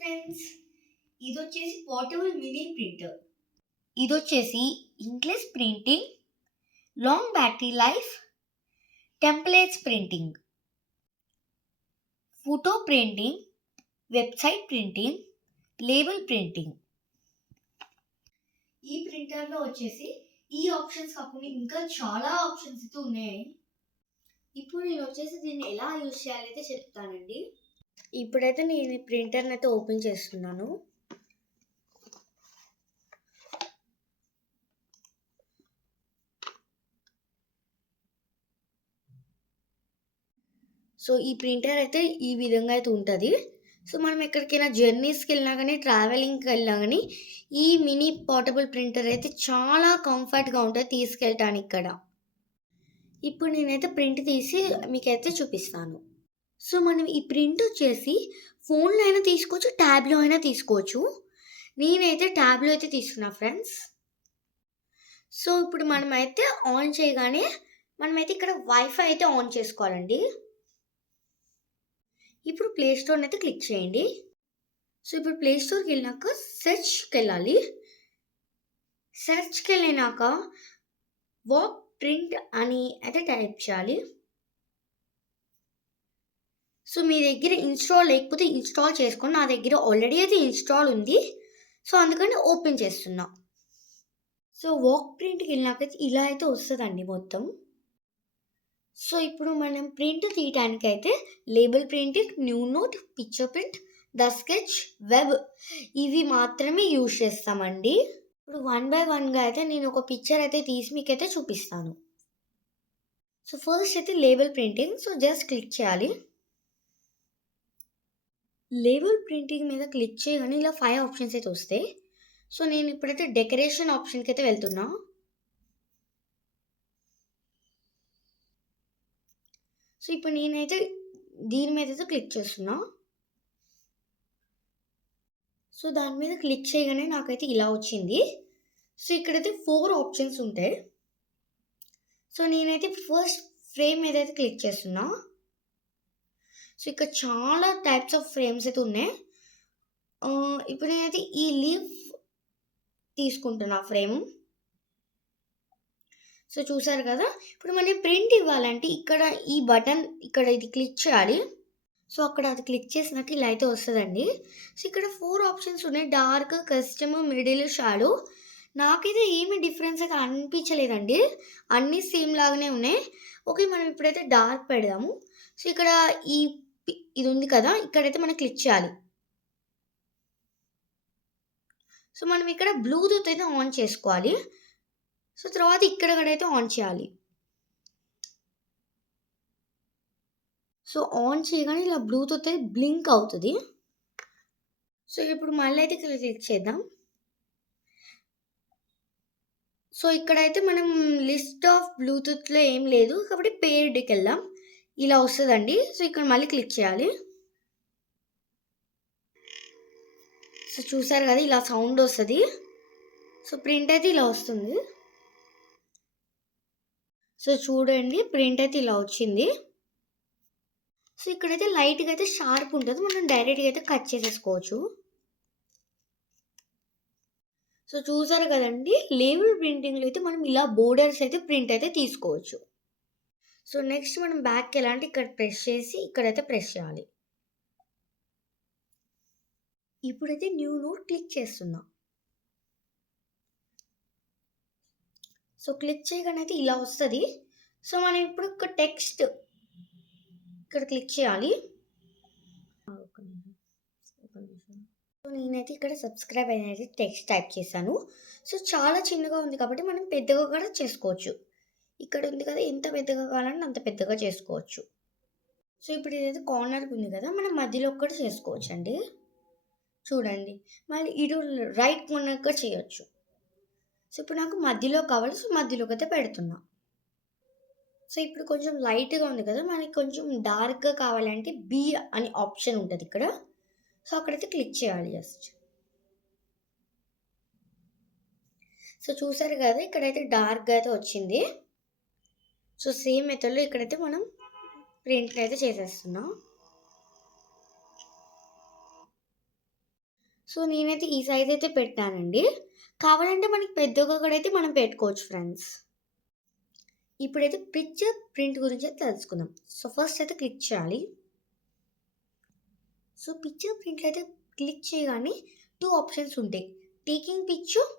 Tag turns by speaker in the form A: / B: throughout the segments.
A: Friends ఇది వచ్చేసి portable mini printer ఇది వచ్చేసి English printing long battery life templates printing photo printing website printing label printing ఈ ప్రింటర్లో వచ్చేసి ఈ ఆప్షన్స్ కాకుండా ఇంకా చాలా ఆప్షన్స్ అయితే ఉన్నాయి ఇప్పుడు నేను వచ్చేసి దీన్ని ఎలా యూజ్ చేయాలైతే చెప్తానండి. ఇప్పుడైతే నేను ఈ ప్రింటర్ని అయితే ఓపెన్ చేస్తున్నాను. సో ఈ ప్రింటర్ అయితే ఈ విధంగా అయితే ఉంటుంది. సో మనం ఎక్కడికైనా జర్నీస్కి వెళ్ళినా కానీ ట్రావెలింగ్కి వెళ్ళినా కానీ ఈ మినీ పోర్టబుల్ ప్రింటర్ అయితే చాలా కంఫర్ట్గా ఉంటుంది తీసుకెళ్ళటానికి ఇక్కడ ఇప్పుడు నేనైతే ప్రింట్ తీసి మీకైతే చూపిస్తాను. సో మనం ఈ ప్రింట్ వచ్చేసి ఫోన్లో అయినా తీసుకోవచ్చు ట్యాబ్లో అయినా తీసుకోవచ్చు. నేనైతే ట్యాబ్లో అయితే తీసుకున్నా ఫ్రెండ్స్. సో ఇప్పుడు మనమైతే ఆన్ చేయగానే మనమైతే ఇక్కడ వైఫై అయితే ఆన్ చేసుకోవాలండి. ఇప్పుడు ప్లే స్టోర్ని అయితే క్లిక్ చేయండి. సో ఇప్పుడు ప్లే స్టోర్కి వెళ్ళినాక సెర్చ్కి వెళ్ళాలి. సెర్చ్కి వెళ్ళినాక వాక్ ప్రింట్ అని అయితే టైప్ చేయాలి. సో మీ దగ్గర ఇన్స్టాల్ లేకపోతే ఇన్స్టాల్ చేసుకోండి. నా దగ్గర ఆల్రెడీ అయితే ఇన్స్టాల్ ఉంది. సో అందుకని ఓపెన్ చేస్తున్నా. సో వాక్ ప్రింట్కి వెళ్ళినాకైతే ఇలా అయితే వస్తుందండి మొత్తం. సో ఇప్పుడు మనం ప్రింట్ తీయటానికి అయితే label printing new note picture print the sketch web ఇవి మాత్రమే యూజ్ చేస్తామండి. ఇప్పుడు వన్ బై వన్గా అయితే నేను ఒక పిక్చర్ అయితే తీసి మీకైతే చూపిస్తాను. సో ఫస్ట్ అయితే label printing so just click చేయాలి. లేబుల్ ప్రింటింగ్ మీద క్లిక్ చేయగానే ఇలా ఫైవ్ ఆప్షన్స్ అయితే వస్తాయి. సో నేను ఇప్పుడైతే డెకరేషన్ ఆప్షన్కి అయితే వెళ్తున్నా. సో ఇప్పుడు నేనైతే దీని మీద అయితే క్లిక్ చేస్తున్నా. సో దాని మీద క్లిక్ చేయగానే నాకైతే ఇలా వచ్చింది. సో ఇక్కడైతే ఫోర్ ఆప్షన్స్ ఉంటాయి. సో నేనైతే ఫస్ట్ ఫ్రేమ్ మీద అయితే క్లిక్ చేస్తున్నా. సో ఇక్కడ చాలా టైప్స్ ఆఫ్ ఫ్రేమ్స్ అయితే ఉన్నాయి. ఇప్పుడు నేనైతే ఈ లీవ్ తీసుకుంటున్నా ఫ్రేమ్ సో చూసారు కదా? ఇప్పుడు మనం ప్రింట్ ఇవ్వాలంటే ఇక్కడ ఈ బటన్ ఇక్కడ ఇది క్లిక్ చేయాలి. సో అక్కడ అది క్లిక్ చేసినాక ఇలా అయితే వస్తుందండి. సో ఇక్కడ ఫోర్ ఆప్షన్స్ ఉన్నాయి. డార్క్ కస్టమ్ మిడిల్ షాడో నాకైతే ఏమి డిఫరెన్స్ అయితే అనిపించలేదండి. అన్నీ సేమ్ లాగానే ఉన్నాయి. ఓకే మనం ఇప్పుడైతే డార్క్ పెడదాము. సో ఇక్కడ ఈ ఇది ఉంది కదా ఇక్కడైతే మనం క్లిక్ చేయాలి. సో మనం ఇక్కడ బ్లూటూత్ అయితే ఆన్ చేసుకోవాలి. సో తర్వాత ఇక్కడ అయితే ఆన్ చేయాలి. సో ఆన్ చేయగానే ఇలా బ్లూటూత్ అయితే బ్లింక్ అవుతుంది. సో ఇప్పుడు మళ్ళీ అయితే ఇక్కడ క్లిక్ చేద్దాం. సో ఇక్కడైతే మనం లిస్ట్ ఆఫ్ బ్లూటూత్లో ఏం లేదు కాబట్టి పేర్డ్కి వెళ్దాం ఇలా వస్తుందండి. సో ఇక్కడ మళ్ళీ క్లిక్ చేయాలి. సో చూసారు కదా ఇలా సౌండ్ వస్తుంది. సో ప్రింట్ అయితే ఇలా వస్తుంది. సో చూడండి ప్రింట్ అయితే ఇలా వచ్చింది. సో ఇక్కడైతే లైట్గా అయితే షార్ప్ ఉంటుంది. మనం డైరెక్ట్గా అయితే కట్ చేసేసుకోవచ్చు. సో చూసారు కదండి లేబుల్ ప్రింటింగ్లో అయితే మనం ఇలా బోర్డర్స్ అయితే ప్రింట్ అయితే తీసుకోవచ్చు. సో నెక్స్ట్ మనం బ్యాక్కి ఎలా అంటే ఇక్కడ ప్రెస్ చేసి ఇక్కడైతే ప్రెస్ చేయాలి. ఇప్పుడైతే న్యూ నోట్ క్లిక్ చేస్తున్నా. సో క్లిక్ చేయగానే అయితే ఇలా వస్తుంది. సో మనం ఇప్పుడు ఒక టెక్స్ట్ ఇక్కడ క్లిక్ చేయాలి. సో నేనైతే ఇక్కడ సబ్స్క్రైబ్ అనేది టెక్స్ట్ టైప్ చేశాను. సో చాలా చిన్నగా ఉంది కాబట్టి మనం పెద్దగా కూడా చేసుకోవచ్చు. ఇక్కడ ఉంది కదా ఎంత పెద్దగా కావాలంటే అంత పెద్దగా చేసుకోవచ్చు. సో ఇప్పుడు ఇదైతే కార్నర్కి ఉంది కదా మనం మధ్యలో ఒక్కటి చేసుకోవచ్చు అండి చూడండి మళ్ళీ ఇటు రైట్ కొన్నాక చేయొచ్చు. సో ఇప్పుడు నాకు మధ్యలో కావాలి సో మధ్యలోకి అయితే పెడుతున్నా. సో ఇప్పుడు కొంచెం లైట్గా ఉంది కదా మనకి కొంచెం డార్క్గా కావాలంటే బి అని ఆప్షన్ ఉంటుంది ఇక్కడ. సో అక్కడైతే క్లిక్ చేయాలి జస్ట్ సో చూసారు కదా ఇక్కడైతే డార్క్గా అయితే వచ్చింది. సో సేమ్ మెథడ్లో ఇక్కడైతే మనం ప్రింట్లు అయితే చేసేస్తున్నాం. సో నేనైతే ఈ సైజ్ అయితే పెట్టానండి. కావాలంటే మనకి పెద్దగా కూడా అయితే మనం పెట్టుకోవచ్చు ఫ్రెండ్స్ ఇప్పుడైతే పిక్చర్ ప్రింట్ గురించి అయితే తెలుసుకుందాం. సో ఫస్ట్ అయితే క్లిక్ చేయాలి. సో పిక్చర్ ప్రింట్ అయితే క్లిక్ చేయగానే టూ ఆప్షన్స్ ఉంటాయి. Taking picture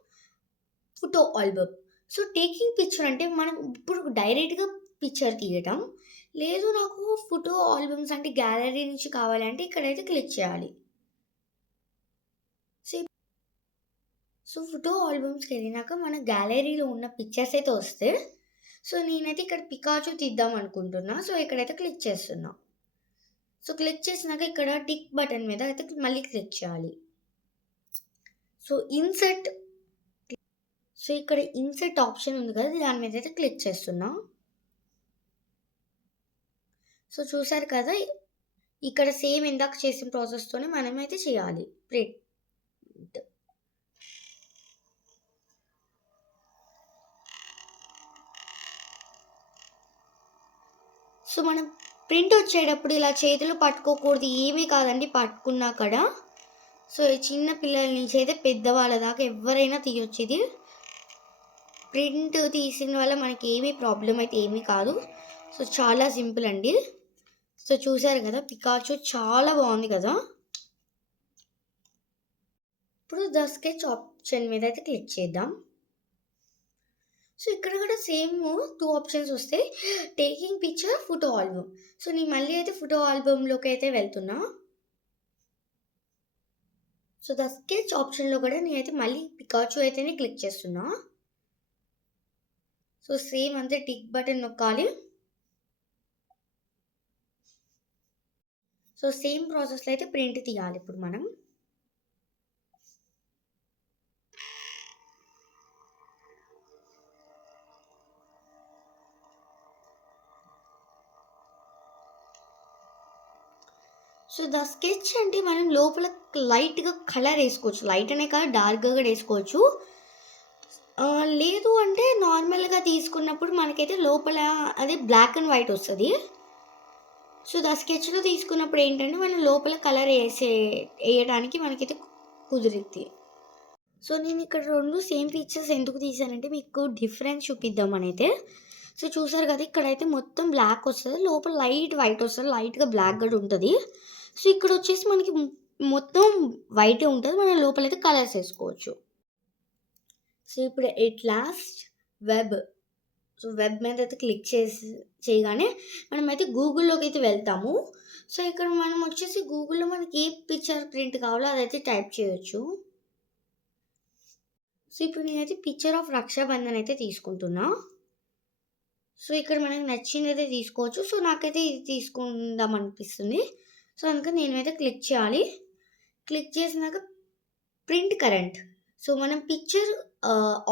A: photo album so taking picture అంటే మనం ఇప్పుడు డైరెక్ట్గా పిక్చర్ తీయటం. లేదు నాకు ఫోటో ఆల్బమ్స్ అంటే గ్యాలరీ నుంచి కావాలంటే ఇక్కడైతే క్లిక్ చేయాలి. సో సో ఫోటో ఆల్బమ్స్కి వెళ్ళినాక మన గ్యాలరీలో ఉన్న పిక్చర్స్ అయితే వస్తే సో నేనైతే ఇక్కడ పికాచు తీద్దాం అనుకుంటున్నా. సో ఇక్కడైతే క్లిక్ చేస్తున్నా. సో క్లిక్ చేసినాక ఇక్కడ టిక్ బటన్ మీద అయితే మళ్ళీ క్లిక్ చేయాలి. సో ఇన్సర్ట్ సో ఇక్కడ ఇన్సెట్ ఆప్షన్ ఉంది కదా దాని మీద అయితే క్లిక్ చేస్తున్నాం. సో చూసారు కదా ఇక్కడ సేమ్ ఇందాక చేసిన ప్రాసెస్తోనే మనమైతే చేయాలి. ప్రింట్ సో మనం ప్రింట్ వచ్చేటప్పుడు ఇలా చేతులు పట్టుకోకూడదు ఏమీ కాదండి పట్టుకున్నా కదా సో ఈ చిన్న పిల్లల నుంచి అయితే పెద్దవాళ్ళ దాకా ఎవరైనా తీయొచ్చు ఇది. ప్రింట్ తీసిన వల్ల మనకి ఏమీ ప్రాబ్లం అయితే ఏమీ కాదు. సో చాలా సింపుల్ అండి. సో చూసారు కదా పికాచు చాలా బాగుంది కదా. ఇప్పుడు ద స్కెచ్ ఆప్షన్ మీద అయితే క్లిక్ చేద్దాం. సో ఇక్కడ కూడా సేమ్ టూ ఆప్షన్స్ వస్తాయి taking picture photo album. So నేను మళ్ళీ అయితే ఫోటో ఆల్బమ్లోకి అయితే వెళ్తున్నా. సో ద స్కెచ్ ఆప్షన్లో కూడా నేనైతే మళ్ళీ పికాచు అయితేనే క్లిక్ చేస్తున్నా. సో సేమ్ అంతే టిక్ బటన్ నొక్కాలి. సో సేమ్ ప్రాసెస్లో అయితే ప్రింట్ తీయాలి ఇప్పుడు మనం. సో ద స్కెచ్ అంటే మనం లోపల లైట్గా కలర్ వేసుకోవచ్చు. లైట్ అనే కాదు డార్క్గా కూడా వేసుకోవచ్చు. లేదు అంటే నార్మల్గా తీసుకున్నప్పుడు మనకైతే లోపల అదే బ్లాక్ అండ్ వైట్ వస్తుంది. సో ద స్కెచ్లో తీసుకున్నప్పుడు ఏంటంటే మనం లోపల కలర్ వేసే వేయడానికి మనకైతే కుదిరిద్ది. సో నేను ఇక్కడ రెండు సేమ్ ఫీచర్స్ ఎందుకు తీసానంటే మీకు డిఫరెన్స్ చూపిద్దామని అయితే సో చూసారు కదా ఇక్కడైతే మొత్తం బ్లాక్ వస్తుంది. లోపల లైట్ వైట్ వస్తుంది. లైట్గా బ్లాక్ కూడా ఉంటుంది. సో ఇక్కడ వచ్చేసి మనకి మొత్తం వైటే ఉంటుంది. మనం లోపలైతే కలర్స్ వేసుకోవచ్చు. సో ఇప్పుడు at last web. So web మీద అయితే క్లిక్ చేసి చేయగానే మనమైతే గూగుల్లోకి అయితే వెళ్తాము. సో ఇక్కడ మనం వచ్చేసి గూగుల్లో మనకి ఏ పిక్చర్ ప్రింట్ కావాలో అదైతే టైప్ చేయొచ్చు. సో ఇప్పుడు నేనైతే పిక్చర్ ఆఫ్ రక్షాబంధన్ అయితే తీసుకుంటున్నా. సో ఇక్కడ మనకి నచ్చింది అయితే తీసుకోవచ్చు. సో నాకైతే ఇది తీసుకుందాం అనిపిస్తుంది. సో అందుకని నేనైతే క్లిక్ చేయాలి. క్లిక్ చేసినాక ప్రింట్ కరెంట్. సో మనం పిక్చర్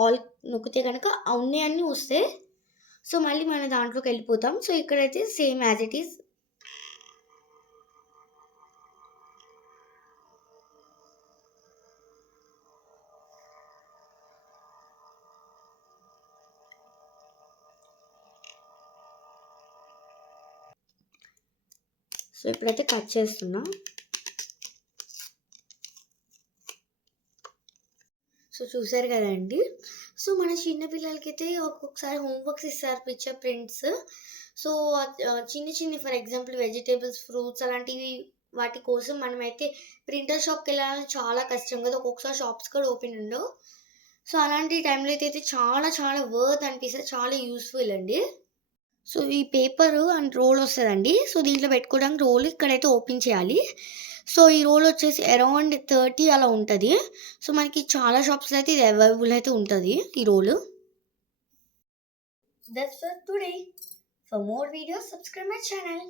A: ఆల్ నొక్కితే కనుక అన్నీ అన్నీ వస్తే సో మళ్ళీ మన దాంట్లోకి వెళ్ళిపోతాం. సో ఇక్కడైతే same as it is so ఇప్పుడైతే కట్ చేస్తున్నా. సో చూసారు కదండి. సో మన చిన్నపిల్లలకైతే ఒక్కొక్కసారి హోంవర్క్స్ ఇస్తారు పిక్చర్ ప్రింట్స్ సో చిన్న చిన్న ఫర్ ఎగ్జాంపుల్ వెజిటేబుల్స్ ఫ్రూట్స్ అలాంటివి వాటి కోసం మనమైతే ప్రింటర్ షాప్కి వెళ్ళాలని చాలా కష్టం కదా. ఒక్కొక్కసారి షాప్స్ కూడా ఓపెన్ ఉండవు. సో అలాంటి టైంలో అయితే చాలా చాలా వర్త్ అనిపిస్తుంది. చాలా యూస్ఫుల్ అండి. సో ఈ పేపర్ అండ్ రోల్ వస్తుందండి. సో దీంట్లో పెట్టుకోవడానికి రోల్ ఇక్కడైతే ఓపెన్ చేయాలి. సో ఈ రోల్ వచ్చేసి అరౌండ్ థర్టీ అలా ఉంటుంది. సో మనకి చాలా షాప్స్లో అయితే ఇది అవైలబుల్ అయితే ఉంటుంది ఈ roll. That's for today for more videos subscribe my channel